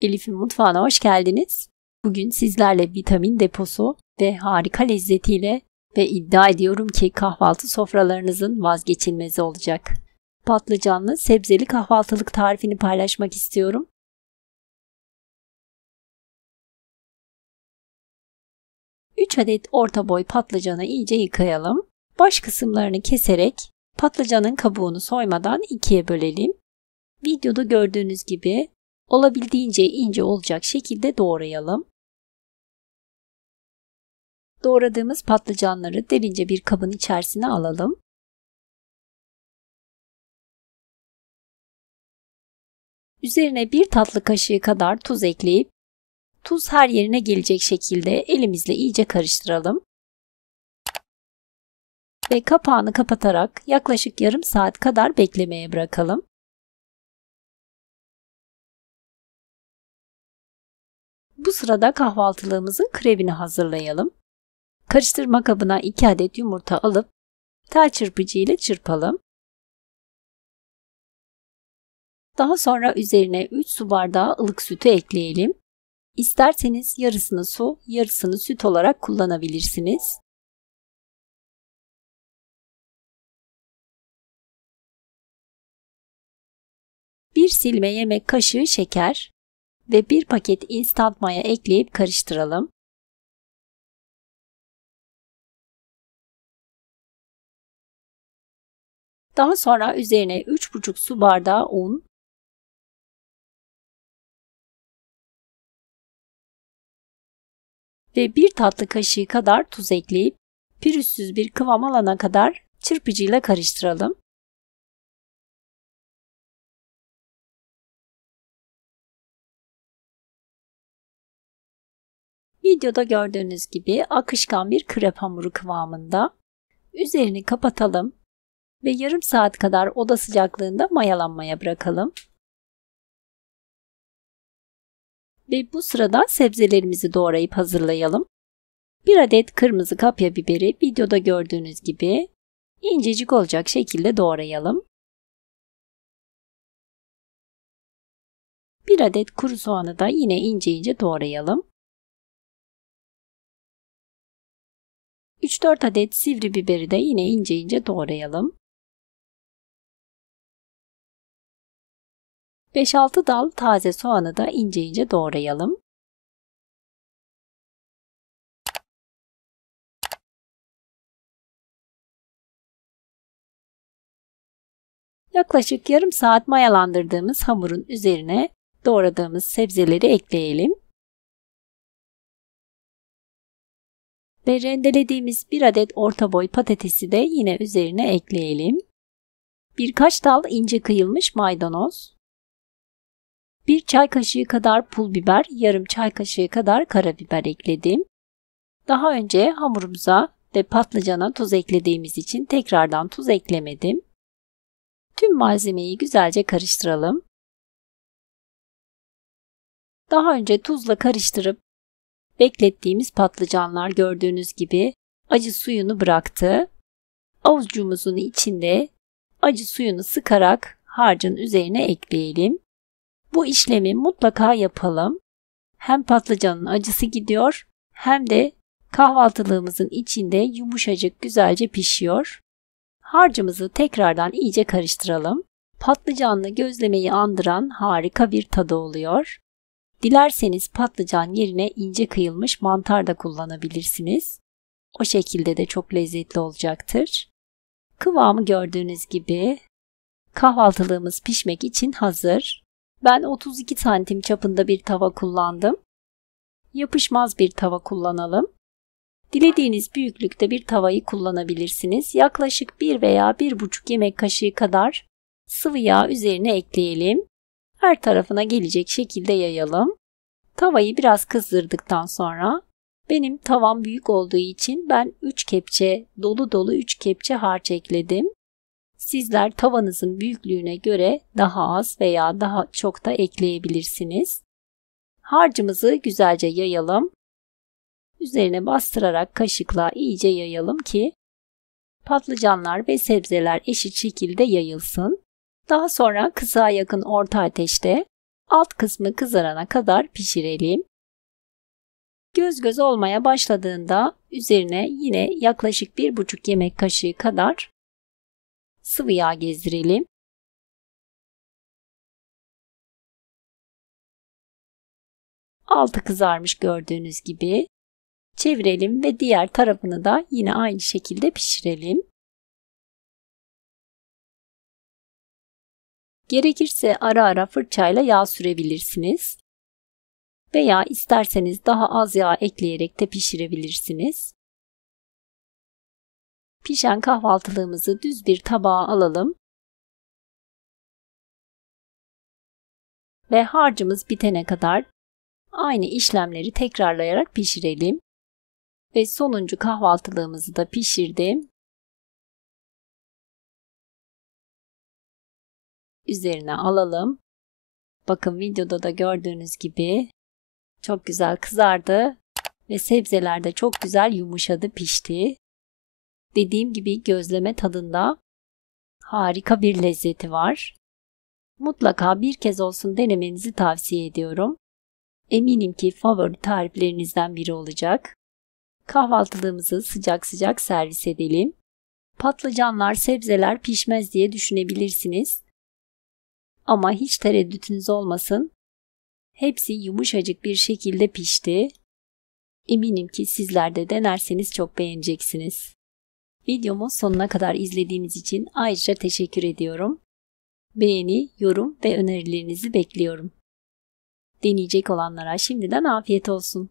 Elif'in mutfağına hoş geldiniz. Bugün sizlerle vitamin deposu ve harika lezzetiyle ve iddia ediyorum ki kahvaltı sofralarınızın vazgeçilmezi olacak. Patlıcanlı sebzeli kahvaltılık tarifini paylaşmak istiyorum. Üç adet orta boy patlıcanı iyice yıkayalım. Baş kısımlarını keserek patlıcanın kabuğunu soymadan ikiye bölelim. Videoda gördüğünüz gibi olabildiğince ince olacak şekilde doğrayalım. Doğradığımız patlıcanları derince bir kabın içerisine alalım. Üzerine bir tatlı kaşığı kadar tuz ekleyip tuz her yerine gelecek şekilde elimizle iyice karıştıralım. Ve kapağını kapatarak yaklaşık yarım saat kadar beklemeye bırakalım. Bu sırada kahvaltılığımızın kremini hazırlayalım. Karıştırma kabına 2 adet yumurta alıp tel çırpıcı ile çırpalım. Daha sonra üzerine 3 su bardağı ılık sütü ekleyelim. İsterseniz yarısını su, yarısını süt olarak kullanabilirsiniz. Bir silme yemek kaşığı şeker ve bir paket instant maya ekleyip karıştıralım. Daha sonra üzerine 3,5 su bardağı un ve 1 tatlı kaşığı kadar tuz ekleyip pürüzsüz bir kıvam alana kadar çırpıcıyla karıştıralım. Videoda gördüğünüz gibi akışkan bir krep hamuru kıvamında. Üzerini kapatalım ve yarım saat kadar oda sıcaklığında mayalanmaya bırakalım. Ve bu sırada sebzelerimizi doğrayıp hazırlayalım. 1 adet kırmızı kapya biberi videoda gördüğünüz gibi incecik olacak şekilde doğrayalım. 1 adet kuru soğanı da yine ince ince doğrayalım. 3-4 adet sivri biberi de yine ince ince doğrayalım. 5-6 dal taze soğanı da ince ince doğrayalım. Yaklaşık yarım saat mayalandırdığımız hamurun üzerine doğradığımız sebzeleri ekleyelim. Ve rendelediğimiz 1 adet orta boy patatesi de yine üzerine ekleyelim. Birkaç dal ince kıyılmış maydanoz. 1 çay kaşığı kadar pul biber, yarım çay kaşığı kadar karabiber ekledim. Daha önce hamurumuza ve patlıcana tuz eklediğimiz için tekrardan tuz eklemedim. Tüm malzemeyi güzelce karıştıralım. Daha önce tuzla karıştırıp beklettiğimiz patlıcanlar gördüğünüz gibi acı suyunu bıraktı. Avucumuzun içinde acı suyunu sıkarak harcın üzerine ekleyelim. Bu işlemi mutlaka yapalım. Hem patlıcanın acısı gidiyor hem de kahvaltılığımızın içinde yumuşacık güzelce pişiyor. Harcımızı tekrardan iyice karıştıralım. Patlıcanlı gözlemeyi andıran harika bir tadı oluyor. Dilerseniz patlıcan yerine ince kıyılmış mantar da kullanabilirsiniz. O şekilde de çok lezzetli olacaktır. Kıvamı gördüğünüz gibi kahvaltılığımız pişmek için hazır. Ben 32 santim çapında bir tava kullandım. Yapışmaz bir tava kullanalım. Dilediğiniz büyüklükte bir tavayı kullanabilirsiniz. Yaklaşık 1 veya 1,5 yemek kaşığı kadar sıvı yağ üzerine ekleyelim. Her tarafına gelecek şekilde yayalım. Tavayı biraz kızdırdıktan sonra benim tavam büyük olduğu için ben 3 kepçe dolu dolu 3 kepçe harç ekledim. Sizler tavanızın büyüklüğüne göre daha az veya daha çok da ekleyebilirsiniz. Harcımızı güzelce yayalım. Üzerine bastırarak kaşıkla iyice yayalım ki patlıcanlar ve sebzeler eşit şekilde yayılsın. Daha sonra kısığa yakın orta ateşte Alt kısmı kızarana kadar pişirelim. Göz göz olmaya başladığında üzerine yine yaklaşık 1,5 yemek kaşığı kadar sıvı yağ gezdirelim. Altı kızarmış gördüğünüz gibi. Çevirelim ve diğer tarafını da yine aynı şekilde pişirelim. Gerekirse ara ara fırçayla yağ sürebilirsiniz. Veya isterseniz daha az yağ ekleyerek de pişirebilirsiniz. Pişen kahvaltılığımızı düz bir tabağa alalım. Ve harcımız bitene kadar aynı işlemleri tekrarlayarak pişirelim. Ve sonuncu kahvaltılığımızı da pişirdim. Üzerine alalım. Bakın videoda da gördüğünüz gibi çok güzel kızardı ve sebzeler de çok güzel yumuşadı, pişti. Dediğim gibi gözleme tadında harika bir lezzeti var. Mutlaka bir kez olsun denemenizi tavsiye ediyorum. Eminim ki favori tariflerinizden biri olacak. Kahvaltılığımızı sıcak sıcak servis edelim. Patlıcanlar, sebzeler pişmez diye düşünebilirsiniz. Ama hiç tereddütünüz olmasın. Hepsi yumuşacık bir şekilde pişti. Eminim ki sizler de denerseniz çok beğeneceksiniz. Videomu sonuna kadar izlediğiniz için ayrıca teşekkür ediyorum. Beğeni, yorum ve önerilerinizi bekliyorum. Deneyecek olanlara şimdiden afiyet olsun.